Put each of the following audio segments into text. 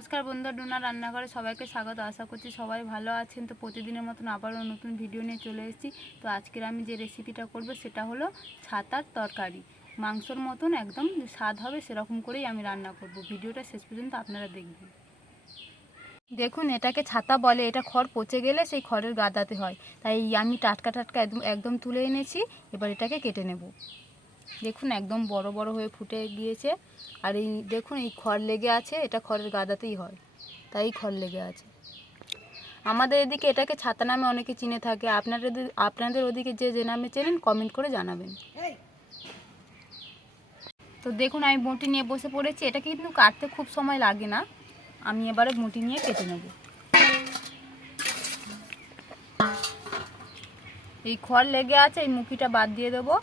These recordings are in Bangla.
নমস্কার বন্ধুরা, ডোনা রান্নাঘরে সবাইকে স্বাগত। আশা করছি সবাই ভালো আছেন। তো প্রতিদিনের মতন আবারও নতুন ভিডিও নিয়ে চলে এসেছি। তো আজকের আমি যে রেসিপিটা করব সেটা হলো ছাতার তরকারি। মাংসর মতন একদম স্বাদ হবে সেরকম করেই আমি রান্না করব। ভিডিওটা শেষ পর্যন্ত আপনারা দেখবেন। দেখুন, এটাকে ছাতা বলে। এটা খড় পচে গেলে সেই খড়ের গাদাতে হয়, তাই আমি টাটকা টাটকা একদম তুলে এনেছি। এবার এটাকে কেটে নেব। দেখুন একদম বড় বড় হয়ে ফুটে গিয়েছে। আর এই দেখুন, এই খড় লেগে আছে, এটা খড়ের গাদাতেই হয়, তাই খড় লেগে আছে। আমাদের এদিকে এটাকে ছাতা নামে অনেকে চিনে থাকে। আপনাদের ওদিকে যে নামে চেনেন কমেন্ট করে জানাবেন। তো দেখুন, আমি বঁটি নিয়ে বসে পড়েছি। এটা কিন্তু কাটতে খুব সময় লাগে না। আমি এবারে বঁটি নিয়ে কেটে নেব। এই খড় লেগে আছে, এই মুখিটা বাদ দিয়ে দেবো।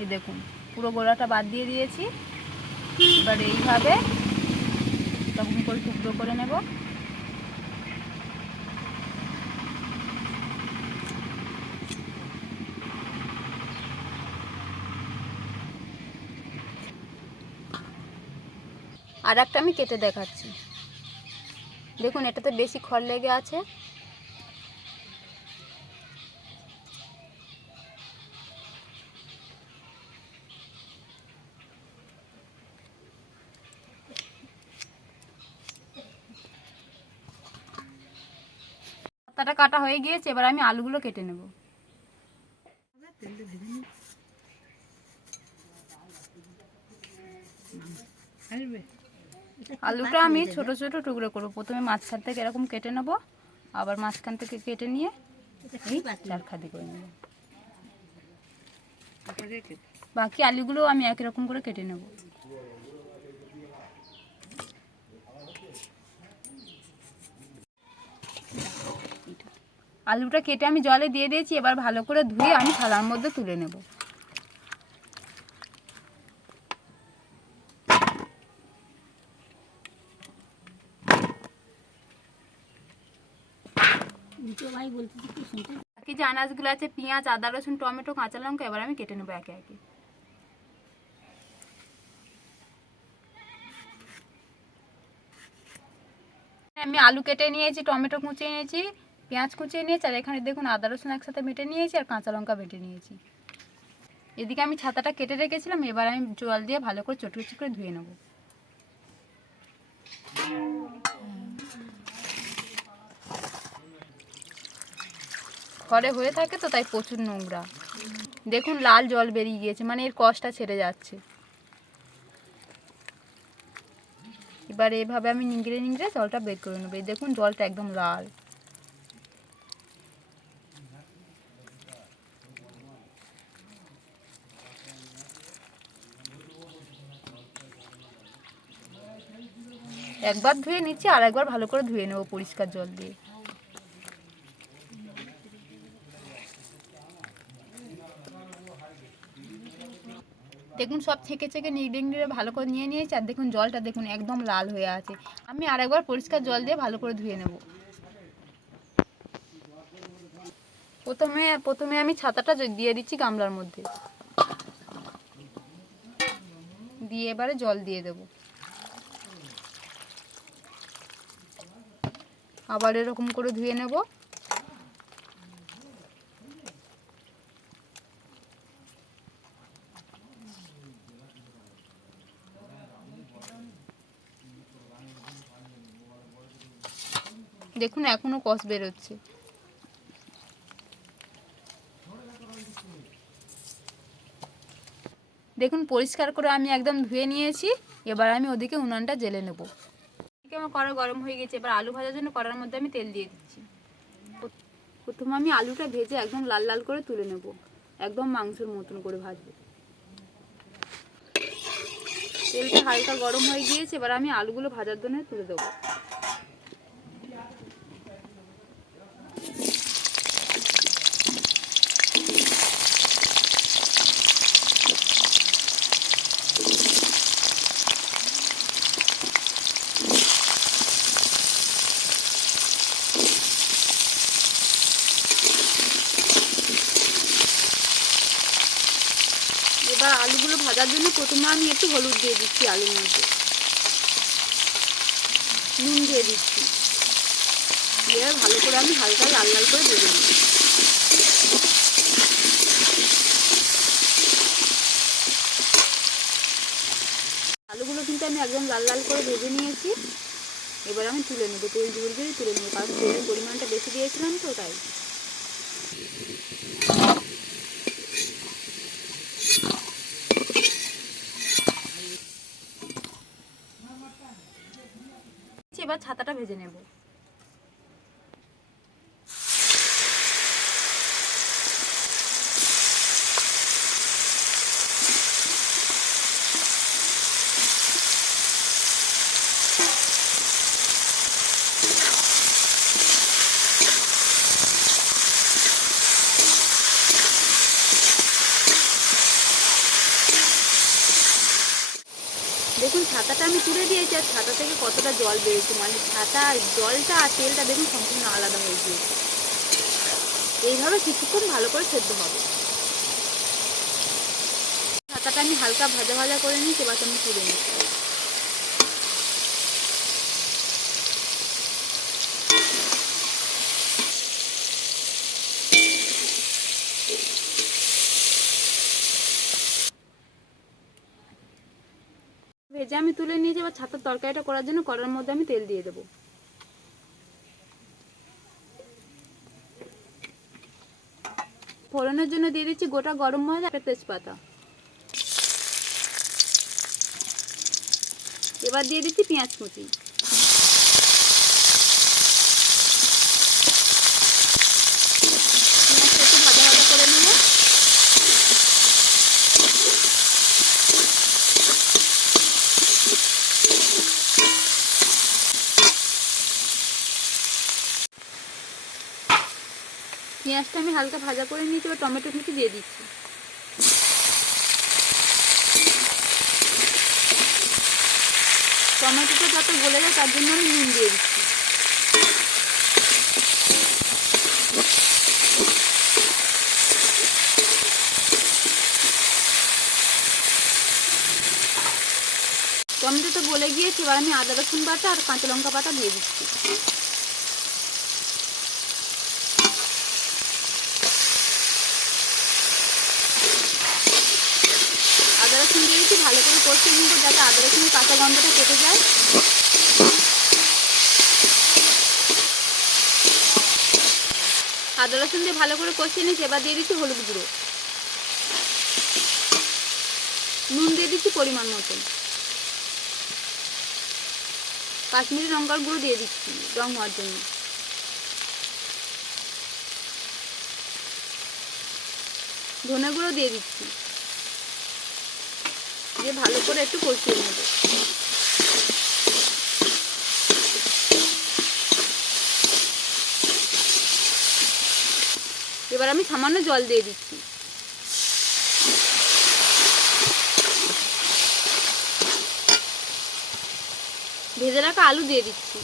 এই দেখুন, পুরো গোড়াটা বাদ দিয়ে দিয়েছি। এবার এইভাবে তখন করে টুকরো করে নেব। আর একটা আমি কেটে দেখাচ্ছি। দেখুন, এটাতে বেশি খড় লেগে আছে। পাতাটা কাটা হয়ে গিয়েছে। এবার আমি আলুগুলো কেটে নেব। আলুটা আমি ছোট ছোট টুকরো করব। প্রথমে মাঝখান থেকে এরকম কেটে নেব, আবার মাঝখান থেকে কেটে নিয়ে চারখাদি করে নেব। বাকি আলুগুলো আমি একই রকম করে কেটে নেব। আলুটা কেটে আমি জলে দিয়ে দিয়েছি। এবার ভালো করে ধুয়ে আমি থালার মধ্যে তুলে নেব। বাকি যে আনাজগুলো আছে, পেঁয়াজ, আদা, রসুন, টমেটো, কাঁচা লঙ্কা, এবার আমি কেটে নেবো একে একে। আমি আলু কেটে নিয়েছি, টমেটো কুচিয়ে নিয়েছি, পেঁয়াজ কুচিয়ে নিয়েছি, আর এখানে দেখুন আদা রসুন একসাথে বেটে নিয়েছি, আর কাঁচা লঙ্কা বেটে নিয়েছি। এদিকে আমি ছাতাটা কেটে রেখেছিলাম। এবার আমি জল দিয়ে ভালো করে চটচট করে ধুয়ে নেব। ঘরে হয়ে থাকে তো, তাই প্রচুর নোংরা। দেখুন লাল জল বেরিয়ে গিয়েছে, মানে এর কষটা ছেড়ে যাচ্ছে। এবার এভাবে আমি নিংড়ে নিংড়ে জলটা বের করে নেবো। দেখুন জলটা একদম লাল। একবার ধুয়ে নিচ্ছি, আর একবার ভালো করে ধুয়ে নেবো পরিষ্কার জল দিয়ে। দেখুন সব ছেঁকে ছেঁকে নিংড়ে নিংড়ে ভালো করে নিয়ে নিয়েছি। আর দেখুন জলটা দেখুন একদম লাল হয়ে আছে। আমি আর একবার পরিষ্কার জল দিয়ে ভালো করে ধুয়ে নেব। প্রথমে আমি ছাতাটা দিয়ে দিচ্ছি গামলার মধ্যে, দিয়ে এবারে জল দিয়ে দেব। আবার এরকম করে ধুয়ে নেব। দেখুন এখনো কষ বেরোচ্ছে। দেখুন পরিষ্কার করে আমি একদম ধুয়ে নিয়েছি। এবার আমি ওদিকে উনানটা জ্বেলে নেব। আমার কড়া গরম হয়ে গেছে। এবার আলু ভাজার জন্য কড়ার মধ্যে আমি তেল দিয়ে দিচ্ছি। প্রথমে আমি আলুটা ভেজে একদম লাল লাল করে তুলে নেব। একদম মাংসের মতন করে ভাজবো। তেলটা হালকা গরম হয়ে গিয়েছে। এবার আমি আলুগুলো ভাজার জন্য তুলে দেবো। এবার আলুগুলো ভাজার জন্য প্রথমে আমি একটু হলুদ দিয়ে দিচ্ছি, আলুর মধ্যে নুন দিয়ে দিচ্ছি, দিয়ে ভালো করে আমি হালকা লাল লাল করে ভেজে নেব। আলুগুলো কিন্তু আমি একদম লাল লাল করে ভেজে নিয়েছি। এবার আমি তুলে নেবো, তেল ঝুড়ি ঝুড়ি তুলে নেবো, কারণ তেলের পরিমাণটা বেশি দিয়েছিলাম তো তাই। এবার ছাতাটা ভেজে নেব। দেখুন ছাতাটা আমি তুলে দিয়েছি, আর ছাতা থেকে কতটা জল বেরিয়েছে, মানে ছাতা জলটা আর তেলটা দেখুন সম্পূর্ণ আলাদা হয়ে গিয়েছে। এইভাবে কিছুক্ষণ ভালো করে সেদ্ধ হবে। ছাতাটা আমি হালকা ভাজা ভাজা করে নিই, এবার আমি তুলে নিচ্ছি। ভেজে আমি তুলে নিয়েছি। এবার ছাতার তরকারিটা করার জন্য কড়ার মধ্যে আমি তেল দিয়ে দেবো। ফোড়নের জন্য দিয়ে দিচ্ছি গোটা গরম মশলা, একটা তেজপাতা। এবার দিয়ে দিচ্ছি পেঁয়াজ কুচি। একটু ভাজা ভাজা করে নেব। পেঁয়াজটা আমি হালকা ভাজা করে নিয়েছি। এবার টমেটো কুচি দিয়ে দিচ্ছি। টমেটোটা যাতে গলে যায় তার জন্য আমি নুন দিয়ে দিচ্ছি। টমেটোটা গলে গিয়েছে। এবার আমি আদা রসুন বাটা আর কাঁচা লঙ্কা বাটা দিয়ে দিচ্ছি। আদা রসুন দিয়ে দিচ্ছি, ভালো করে কষিয়ে নেবো যাতে আদা রসুনের কাঁচা গন্ধটা কেটে যায়। আদা রসুন দিয়ে ভালো করে কষিয়ে নিচ্ছি। এবার দিয়ে দিচ্ছি হলুদ গুঁড়ো, নুন দিয়ে দিচ্ছি পরিমাণ মতন, কাশ্মীরি লঙ্কার গুঁড়ো দিয়ে দিচ্ছি রং হওয়ার জন্য, ধনে গুঁড়ো দিয়ে দিচ্ছি, দিয়ে ভালো করে একটু কষিয়ে নেব। এবার আমি সামান্য জল দিয়ে দিচ্ছি। ভেজে রাখা আলু দিয়ে দিচ্ছি,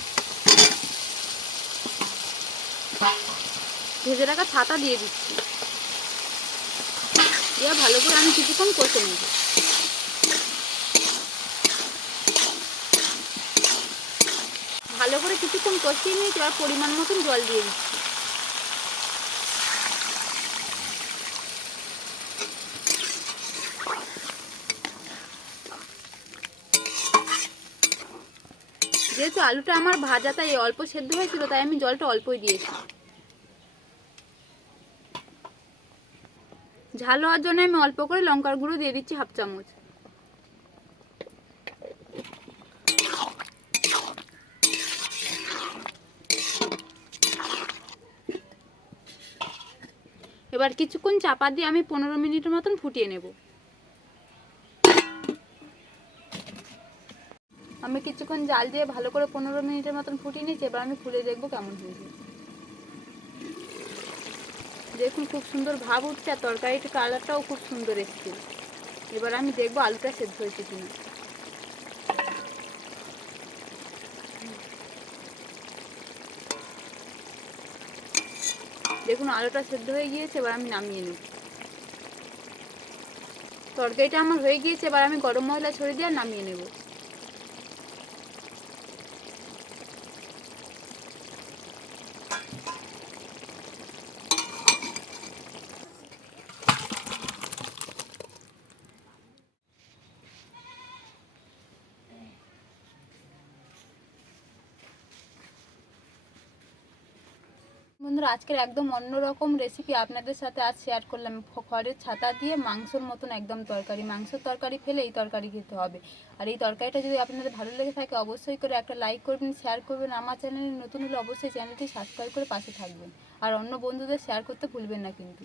ভেজে রাখা ছাতা দিয়ে দিচ্ছি, দিয়ে ভালো করে আমি কিছুক্ষণ কষে নেব। ভালো করে কিছুক্ষণ কষিয়ে নিয়েছি। এবার পরিমাণ মতন জল দিয়ে দিচ্ছি। যেহেতু আলুটা আমার ভাজা তাই অল্প সেদ্ধ হয়েছিল, তাই আমি জলটা অল্পই দিয়েছি। ঝাল হওয়ার জন্য আমি অল্প করে লঙ্কার গুঁড়ো দিয়ে দিচ্ছি, হাফ চামচ। এবার কিছুক্ষণ চাপা দিয়ে আমি 15 মিনিটের মতন ফুটিয়ে নেব। আমি কিছুক্ষণ জাল দিয়ে ভালো করে 15 মিনিটের মতন ফুটিয়ে নিয়েছি। এবার আমি খুলে দেখবো কেমন হয়েছে। দেখুন খুব সুন্দর ভাব উঠছে, আর তরকারিটার কালারটাও খুব সুন্দর এসেছে। এবার আমি দেখবো আলুটা সেদ্ধ হয়েছে কিনা। দেখুন আলুটা সেদ্ধ হয়ে গিয়েছে। এবার আমি নামিয়ে নেব। তরকারিটা আমার হয়ে গিয়েছে, এবার আমি গরম মশলা ছড়িয়ে দিয়ে নামিয়ে নেব। বন্ধুরা, আজকের একদম অন্যরকম রেসিপি আপনাদের সাথে আজ শেয়ার করলাম। খড়ের ছাতা দিয়ে মাংসর মতন একদম তরকারি। মাংসের তরকারি ফেলে এই তরকারি খেতে হবে। আর এই তরকারিটা যদি আপনাদের ভালো লেগে থাকে অবশ্যই করে একটা লাইক করবেন, শেয়ার করবেন। আমার চ্যানেলে নতুন হলে অবশ্যই চ্যানেলটি সাবস্ক্রাইব করে পাশে থাকবেন। আর অন্য বন্ধুদের শেয়ার করতে ভুলবেন না কিন্তু।